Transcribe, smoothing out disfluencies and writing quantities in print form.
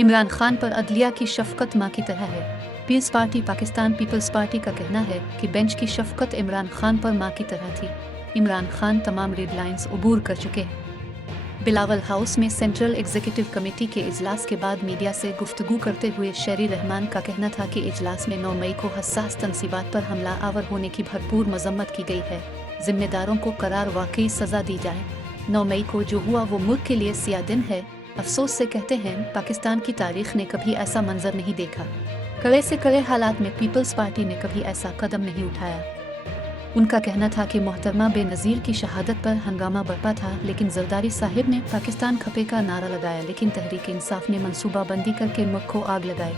इमरान खान पर अदलिया की शफकत माँ की तरह है। Peace party Pakistan peoples party का कहना है कि बेंच की शफकत इमरान खान पर माँ की तरह थी। इमरान खान तमाम रेड लाइंस अबूर कर चुके हैं। बिलावल हाउस में सेंट्रल एग्जीक्यूटिव कमेटी के इजलास के बाद मीडिया से गुफ्तगू करते हुए शेरी रहमान का कहना था कि इजलास में 9 मई को हसास तनसीबात पर हमला आवर होने की भरपूर मजम्मत की गई है। जिम्मेदारों को करार वाकई सजा दी जाए। 9 मई को जो हुआ वो मुल्क के लिए सिया दिन है। अफसोस से कहते हैं पाकिस्तान की तारीख ने कभी ऐसा मंजर नहीं देखा। कड़े से कड़े हालात में पीपल्स पार्टी ने कभी ऐसा कदम नहीं उठाया। उनका कहना था कि मोहतरमा बेनज़ीर की शहादत पर हंगामा बरपा था, लेकिन जरदारी साहिब ने पाकिस्तान खपे का नारा लगाया, लेकिन तहरीक इंसाफ ने मनसूबाबंदी करके मुल्क को आग लगाई।